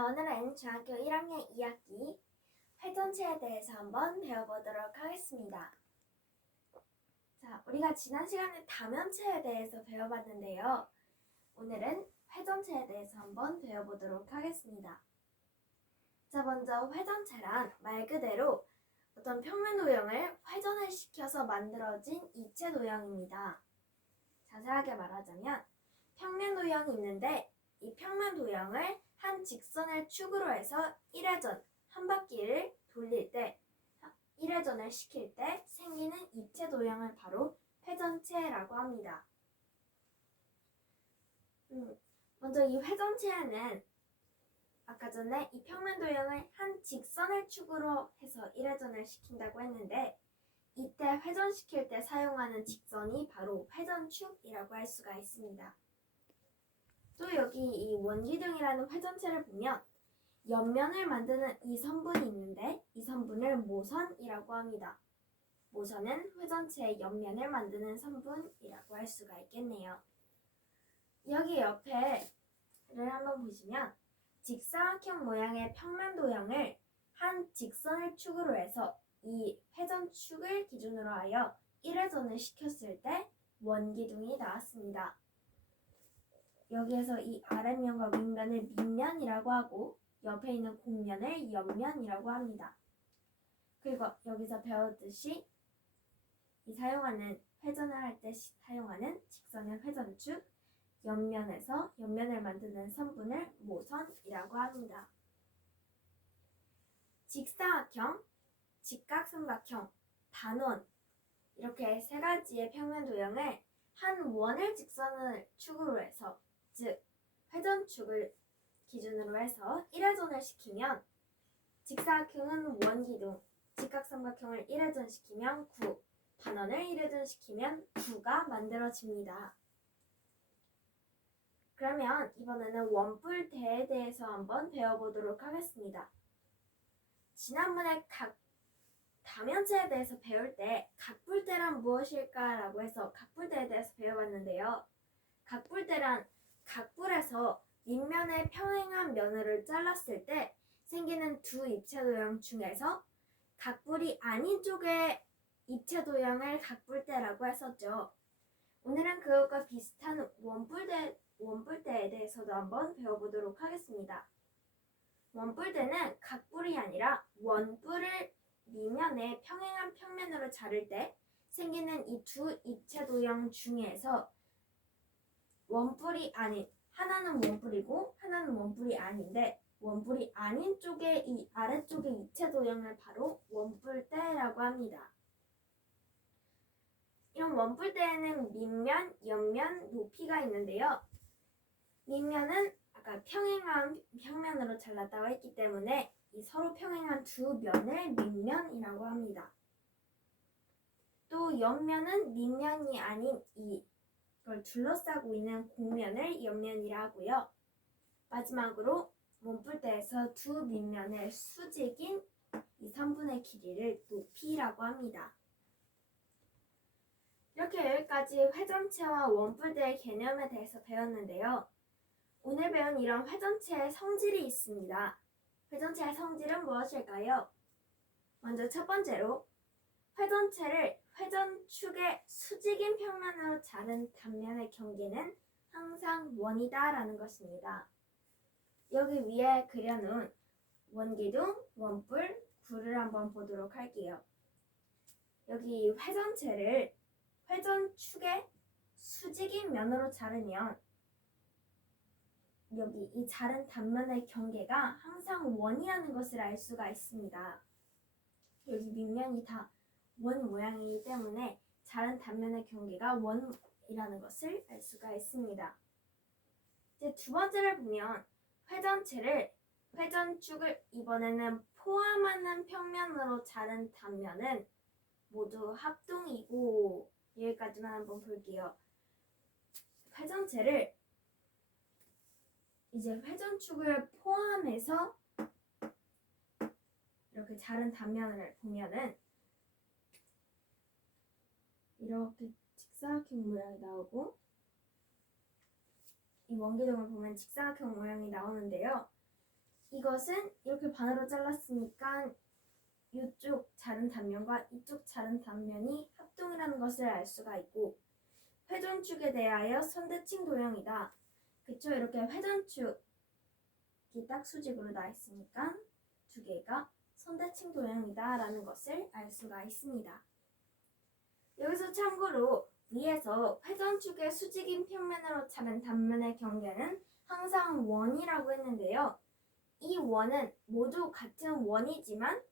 자, 오늘은 중학교 1학년 2학기 회전체에 대해서 한번 배워보도록 하겠습니다. 자, 우리가 지난 시간에 다면체에 대해서 배워봤는데요. 오늘은 회전체에 대해서 한번 배워보도록 하겠습니다. 자, 먼저 회전체란 말 그대로 어떤 평면 도형을 회전을 시켜서 만들어진 이체 도형입니다. 자세하게 말하자면 평면 도형이 있는데 이 평면 도형을 한 직선을 축으로 해서 1회전 한 바퀴를 돌릴 때 1회전을 시킬 때 생기는 입체 도형을 바로 회전체라고 합니다. 음, 먼저 이 회전체에는 아까 전에 이 평면 도형을 한 직선을 축으로 해서 1회전을 시킨다고 했는데 이때 회전시킬 때 사용하는 직선이 바로 회전축이라고 할 수가 있습니다. 또 여기 이 원기둥이라는 회전체를 보면 옆면을 만드는 이 선분이 있는데 이 선분을 모선이라고 합니다. 모선은 회전체의 옆면을 만드는 선분이라고 할 수가 있겠네요. 여기 옆에를 한번 보시면 직사각형 모양의 평면 도형을 한 직선을 축으로 해서 이 회전축을 기준으로 하여 1회전을 시켰을 때 원기둥이 나왔습니다. 여기에서 이 아랫면과 윗면을 밑면이라고 하고 옆에 있는 곡면을 옆면이라고 합니다. 그리고 여기서 배웠듯이 이 사용하는 회전을 할 때 사용하는 직선의 회전축 옆면에서 옆면을 만드는 선분을 모선이라고 합니다. 직사각형, 직각삼각형, 반원 이렇게 세 가지의 평면 도형을 한 원을 직선을 축으로 해서 즉 회전축을 기준으로 해서 1회전을 시키면 직사각형은 원기둥, 직각삼각형을 1회전 시키면 9, 반원을 1회전 시키면 9가 만들어집니다. 그러면 이번에는 원뿔대에 대해서 한번 배워보도록 하겠습니다. 지난번에 각 다면체에 대해서 배울 때 각뿔대란 무엇일까라고 해서 각뿔대에 대해서 배워봤는데요. 각뿔대란 각뿔에서 밑면의 평행한 면을 잘랐을 때 생기는 두 입체 도형 중에서 각뿔이 아닌 쪽의 입체 도형을 각뿔대라고 했었죠. 오늘은 그것과 비슷한 원뿔대, 원뿔대에 대해서도 한번 배워보도록 하겠습니다. 원뿔대는 각뿔이 아니라 원뿔을 밑면에 평행한 평면으로 자를 때 생기는 이 두 입체 도형 중에서 원뿔이 아닌 하나는 원뿔이고 하나는 원뿔이 아닌데 원뿔이 아닌 쪽의 이 아래쪽의 입체 도형을 바로 원뿔대라고 합니다. 이런 원뿔대에는 밑면, 옆면, 높이가 있는데요. 밑면은 아까 평행한 평면으로 잘랐다고 했기 때문에 이 서로 평행한 두 면을 밑면이라고 합니다. 또 옆면은 밑면이 아닌 이 걸 둘러싸고 있는 곡면을 옆면이라 하고요. 마지막으로 몸뿔대에서 두 밑면을 수직인 이 선분의 길이를 높이라고 합니다. 이렇게 여기까지 회전체와 원뿔대의 개념에 대해서 배웠는데요. 오늘 배운 이런 회전체의 성질이 있습니다. 회전체의 성질은 무엇일까요? 먼저 첫 번째로 회전체를 회전축의 수직인 평면으로 자른 단면의 경계는 항상 원이다라는 것입니다. 여기 위에 그려놓은 원기둥, 원뿔, 구를 한번 보도록 할게요. 여기 회전체를 회전축의 수직인 면으로 자르면 여기 이 자른 단면의 경계가 항상 원이라는 것을 알 수가 있습니다. 여기 밑면이 다 원 모양이기 때문에 자른 단면의 경계가 원이라는 것을 알 수가 있습니다. 이제 두 번째를 보면 회전체를 회전축을 이번에는 포함하는 평면으로 자른 단면은 모두 합동이고 여기까지만 한번 볼게요. 회전체를 이제 회전축을 포함해서 이렇게 자른 단면을 보면은 이렇게 직사각형 모양이 나오고 이 원기둥을 보면 직사각형 모양이 나오는데요. 이것은 이렇게 반으로 잘랐으니까 이쪽 자른 단면과 이쪽 자른 단면이 합동이라는 것을 알 수가 있고 회전축에 대하여 선대칭 도형이다. 그쵸? 이렇게 회전축이 딱 수직으로 나 있으니까 두 개가 선대칭 도형이다 라는 것을 알 수가 있습니다. 여기서 참고로 위에서 회전축의 수직인 평면으로 자른 단면의 경계는 항상 원이라고 했는데요. 이 원은 모두 같은 원이지만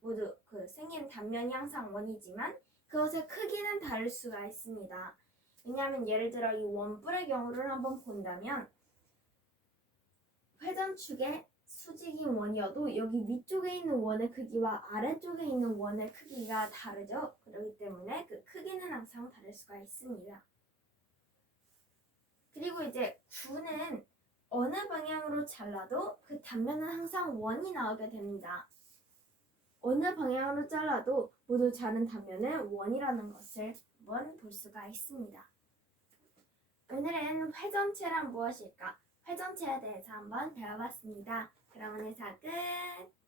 모두 그 생긴 단면이 항상 원이지만 그것의 크기는 다를 수가 있습니다. 왜냐하면 예를 들어 이 원뿔의 경우를 한번 본다면 회전축의 수직인 원이어도 여기 위쪽에 있는 원의 크기와 아래쪽에 있는 원의 크기가 다르죠. 그렇기 때문에 그 크기는 항상 다를 수가 있습니다. 그리고 이제 9는 어느 방향으로 잘라도 그 단면은 항상 원이 나오게 됩니다. 어느 방향으로 잘라도 모두 자른 단면은 원이라는 것을 한번 볼 수가 있습니다. 오늘은 회전체란 무엇일까? 회전체에 대해서 한번 배워봤습니다. 그럼 오늘 자 끝!